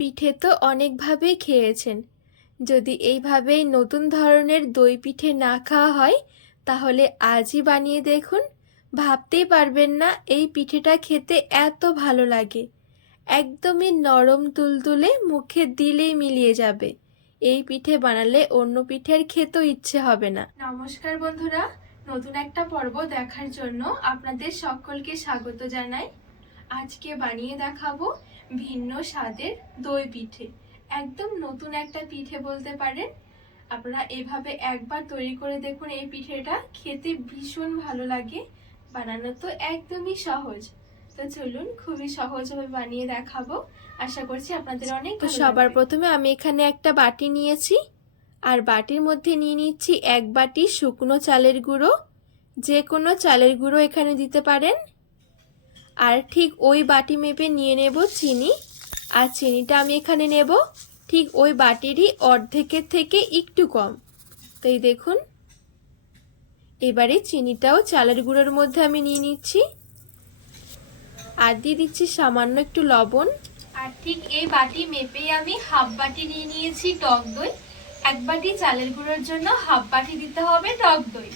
পিঠে তো অনেকভাবেই খেয়েছেন। যদি এইভাবেই নতুন ধরনের দই পিঠে না খাওয়া হয়, তাহলে আজই বানিয়ে দেখুন। ভাবতেই পারবেন না এই পিঠেটা খেতে এত ভালো লাগে। একদমই নরম তুলতুলে মুখে দিলেই মিলিয়ে যাবে। এই পিঠে বানালে অন্য পিঠের খেতেও ইচ্ছে হবে না। নমস্কার বন্ধুরা, নতুন একটা পর্ব দেখার জন্য আপনাদের সকলকে স্বাগত জানাই। আজকে বানিয়ে দেখাবো ভিন্ন স্বাদের দই পিঠে। একদম নতুন একটা পিঠে বলতে পারেন। আপনারা এভাবে একবার তৈরি করে দেখুন এই পিঠেটা। খেতে ভীষণ ভালো লাগে। বানানো তো একদমই সহজ। তো চলুন খুবই সহজভাবে বানিয়ে দেখাবো। আশা করছি আপনাদের অনেক তো সবার প্রথমে আমি এখানে একটা বাটি নিয়েছি। আর বাটির মধ্যে নিয়ে নিচ্ছি এক বাটি শুকনো চালের গুঁড়ো। যে কোনো চালের গুঁড়ো এখানে দিতে পারেন। আর ঠিক ওই বাটি মেপে নিয়ে নেব চিনি। আর চিনিটা আমি এখানে নেব। ঠিক ওই বাটিরই অর্ধেকের থেকে একটু কম। তাই দেখুন। এবারে চিনিটাও চালের গুঁড়োর মধ্যে আমি নিয়ে নিচ্ছি। আর দিয়ে দিচ্ছি সামান্য একটু লবণ। আর ঠিক এই বাটি মেপে আমি হাফ বাটি নিয়ে নিয়েছি টক দই। এক বাটি চালের গুঁড়োর জন্য হাফ বাটি দিতে হবে টক দই।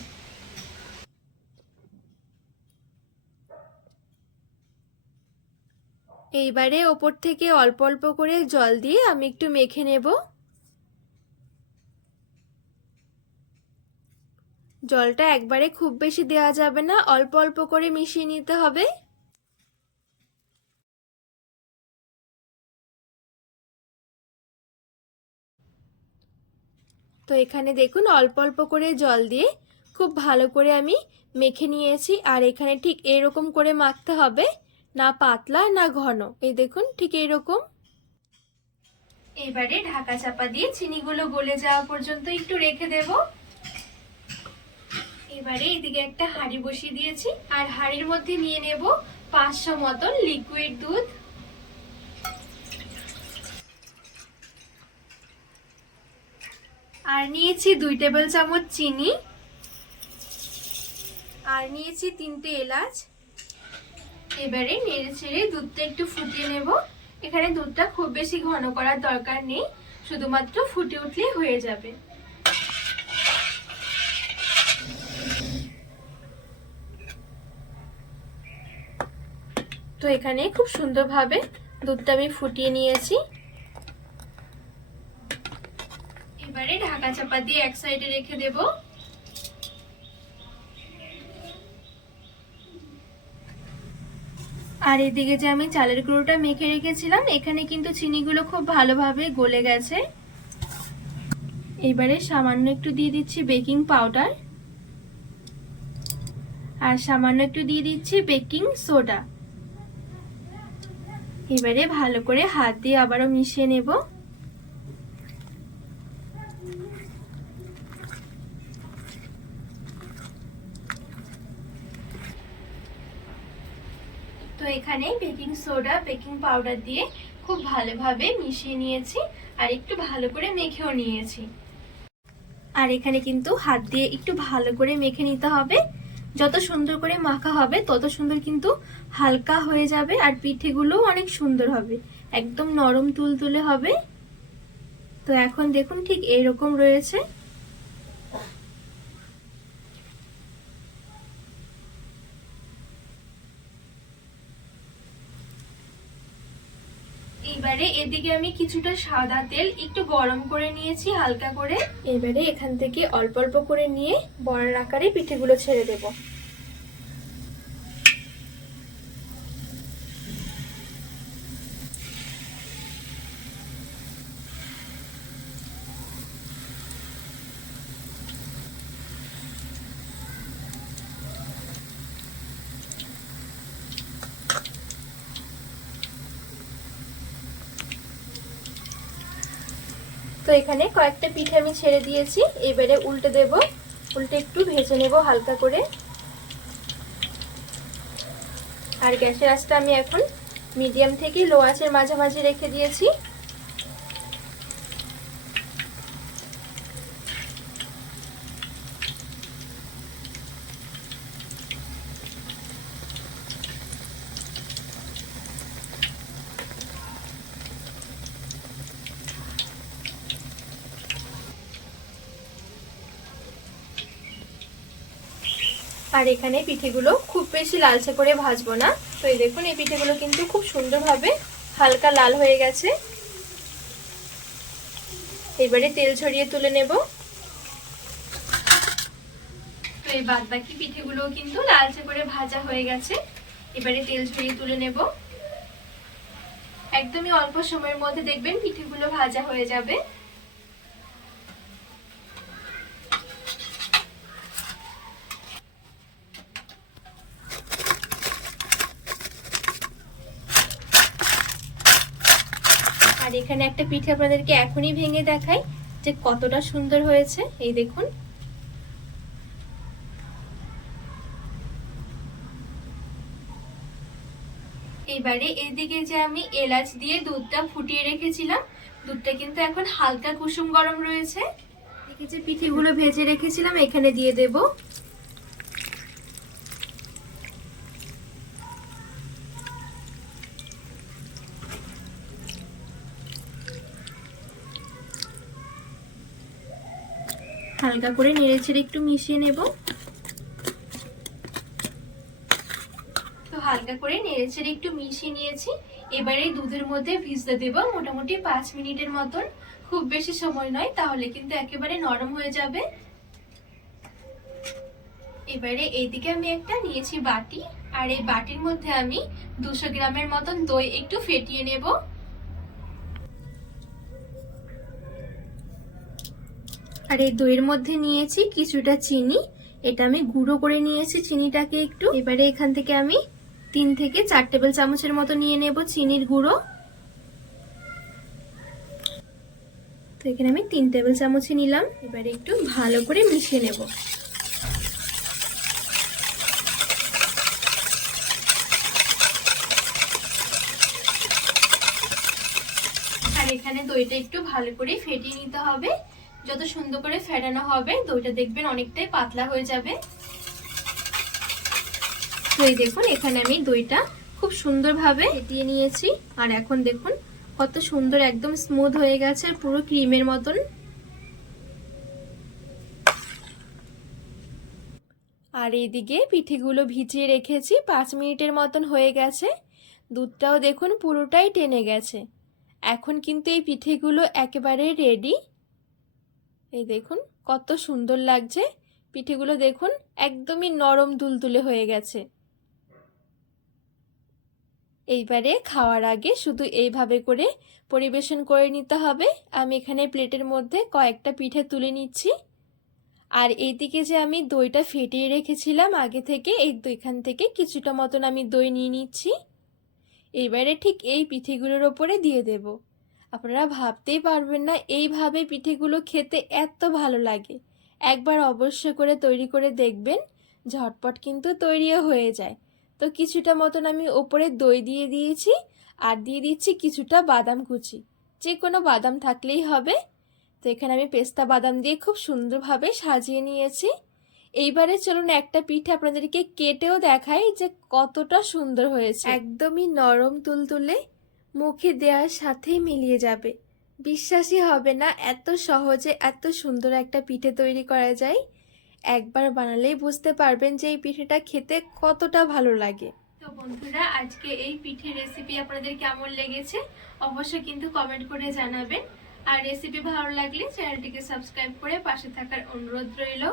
এইবারে ওপর থেকে অল্প অল্প করে জল দিয়ে আমি একটু মেখে নেব। জলটা একবারে খুব বেশি দেওয়া যাবে না, অল্প অল্প করে মিশিয়ে নিতে হবে। তো এখানে দেখুন, অল্প অল্প করে জল দিয়ে খুব ভালো করে আমি মেখে নিয়েছি, আর এখানে ঠিক এরকম করে মাখতে হবে। না পাতলা, না ঘন। এই দেখুন, ঠিক এইরকম। এবারে ঢাকা চাপা দিয়ে চিনিগুলো গলে যাওয়া পর্যন্ত একটু রেখে দেব। এবারে এদিকে একটা হাঁড়ি বসিয়ে দিয়েছি, আর হাঁড়ির মধ্যে নিয়ে নেব পাঁচশো মতন লিকুইড দুধ। আর নিয়েছি দুই টেবিল চামচ চিনি। আর নিয়েছি তিনটে এলাচ। এবারে নেড়ে ছেড়ে দুধটা একটু ফুটিয়ে নেব। এখানে দুধটা খুব বেশি ঘন করার দরকার নেই, শুধুমাত্র ফুটে উঠলেই হয়ে যাবে। তো এখানে খুব সুন্দরভাবে দুধটা আমি ফুটিয়ে নিয়েছি। এবারে ঢাকা চাপা দিয়ে এক সাইডে রেখে দেবো। আর এদিকে যে আমি চালের গুঁড়োটা মেখে রেখেছিলাম, এখানে কিন্তু চিনিগুলো খুব ভালোভাবে গলে গেছে। এবারে সামান্য একটু দিয়ে দিচ্ছি বেকিং পাউডার। আর সামান্য একটু দিয়ে দিচ্ছি বেকিং সোডা। এবারে ভালো করে হাত দিয়ে আবারও মিশিয়ে নেব। তো এখানে বেকিং সোডা, বেকিং পাউডার দিয়ে খুব ভালোভাবে মিশিয়ে নিয়েছি আর একটু ভালো করে মেখেও নিয়েছি। আর এখানে কিন্তু হাত দিয়ে একটু ভালো করে মেখে নিতে হবে। যত সুন্দর করে মাখা হবে, তত সুন্দর কিন্তু হালকা হয়ে যাবে আর পিঠেগুলোও অনেক সুন্দর হবে। একদম নরম তুলতুলে হবে। তো এখন দেখুন ঠিক এরকম রয়েছে। এবারে এদিকে আমি কিছুটা সাদা তেল একটু গরম করে নিয়েছি, হালকা করে। এবারে এখান থেকে অল্প অল্প করে নিয়ে বড়ার আকারে পিঠেগুলো ছেড়ে দেবো। এখানে কয়েকটা পিঠে আমি ছেড়ে দিয়েছি। এবারে উল্টে দেব। উল্টে একটু ভেজে নেব হালকা করে। আর গ্যাসের আঁচটা আমি এখন মিডিয়াম থেকে লো আঁচের মাঝামাঝি রেখে দিয়েছি। আর এখানে পিঠেগুলো খুব বেশি লালচে করে ভাজবো না। তো এই দেখুন, এই পিঠেগুলো কিন্তু খুব সুন্দরভাবে হালকা লাল হয়ে গেছে। এবারে তেল ছড়িয়ে তুলে নেব। তো এই বাদ বাকি পিঠেগুলো কিন্তু লালচে করে ভাজা হয়ে গেছে। এবারে তেল ছড়িয়ে তুলে নেব। একদমই অল্প সময়ের মধ্যে দেখবেন পিঠেগুলো ভাজা হয়ে যাবে। আর এখানে একটা পিঠে আপনাদেরকে এখনই ভেঙে দেখাই যে কতটা সুন্দর হয়েছে। এই দেখুন। এবারে এদিকে যে আমি এলাচ দিয়ে দুধটা ফুটিয়ে রেখেছিলাম, দুধটা কিন্তু এখন হালকা কুসুম গরম রয়েছে। এদিকে যে পিঠেগুলো ভেজে রেখেছিলাম, এখানে দিয়ে দেব। হালকা করে নেড়ে ছেড়ে একটু মিশিয়ে নেব। তো হালকা করে নেড়ে ছেড়ে একটু মিশিয়ে নিয়েছি। এবারে দুধের মধ্যে ভিজতে দেব মোটামুটি পাঁচ মিনিটের মতন। খুব বেশি সময় নয়, তাহলে কিন্তু একেবারে নরম হয়ে যাবে। এবারে এইদিকে আমি একটা নিয়েছি বাটি, আর এই বাটির মধ্যে আমি দুশো গ্রামের মতন দই একটু ফেটিয়ে নেব। আর এই দইয়ের মধ্যে নিয়েছি কিছুটা চিনি। এটা আমি গুঁড়ো করে নিয়েছি চিনিটাকে একটু। এবারে এখান থেকে আমি তিন থেকে চার টেবিল চামচের মতো নিয়ে নেব চিনির গুঁড়ো। তো এখানে আমি তিন টেবিল চামচই নিলাম। এবারে একটু ভালো করে মিশিয়ে নেব। আর এখানে দইটা একটু ভালো করে ফেটিয়ে নিতে হবে। যত সুন্দর করে ফেটানো হবে দইটা দেখবেন অনেকটাই পাতলা হয়ে যাবে। তো এই দেখুন, এখানে আমি দইটা খুব সুন্দরভাবে ফেটিয়ে নিয়েছি। আর এখন দেখুন, কত সুন্দর একদম স্মুথ হয়ে গেছে, পুরো ক্রিমের মতন। আর এইদিকে পিঠেগুলো ভিজিয়ে রেখেছি, পাঁচ মিনিটের মতন হয়ে গেছে। দুধটাও দেখুন পুরোটাই টেনে গেছে। এখন কিন্তু এই পিঠেগুলো একেবারে রেডি এই দেখুন, কত সুন্দর লাগছে। পিঠেগুলো দেখুন, একদমই নরম দুলতুলে হয়ে গেছে। এইবারে খাওয়ার আগে শুধু এইভাবে করে পরিবেশন করে নিতে হবে। আমি এখানে প্লেটের মধ্যে কয়েকটা পিঠে তুলে নিচ্ছি। আর এইদিকে যে আমি দইটা ফেটিয়ে রেখেছিলাম, আগে থেকে এই দইখান থেকে কিছুটা মতন আমি দই নিয়ে নিচ্ছি। এবারে ঠিক এই পিঠেগুলোর ওপরে দিয়ে দেব। আপনারা ভাবতেই পারবেন না এইভাবে পিঠেগুলো খেতে এত ভালো লাগে। একবার অবশ্য করে তৈরি করে দেখবেন, ঝটপট কিন্তু তৈরিও হয়ে যায়। তো কিছুটা মতন আমি ওপরে দই দিয়ে দিয়েছি আর দিয়ে দিচ্ছি কিছুটা বাদাম কুচি। যে কোনো বাদাম থাকলেই হবে। তো এখানে আমি পেস্তা বাদাম দিয়ে খুব সুন্দরভাবে সাজিয়ে নিয়েছি। এইবারে চলুন একটা পিঠে আপনাদেরকে কেটেও দেখাই যে কতটা সুন্দর হয়েছে। একদমই নরম তুলতুলে মুখে দেওয়ার সাথেই মিলিয়ে যাবে। বিশ্বাসই হবে না এত সহজে এত সুন্দর একটা পিঠে তৈরি করা যায়। একবার বানালেই বুঝতে পারবেন যে এই পিঠেটা খেতে কতটা ভালো লাগে। তো বন্ধুরা, আজকে এই পিঠের রেসিপি আপনাদের কেমন লেগেছে অবশ্যই কিন্তু কমেন্ট করে জানাবেন। আর রেসিপি ভালো লাগলে চ্যানেলটিকে সাবস্ক্রাইব করে পাশে থাকার অনুরোধ রইল।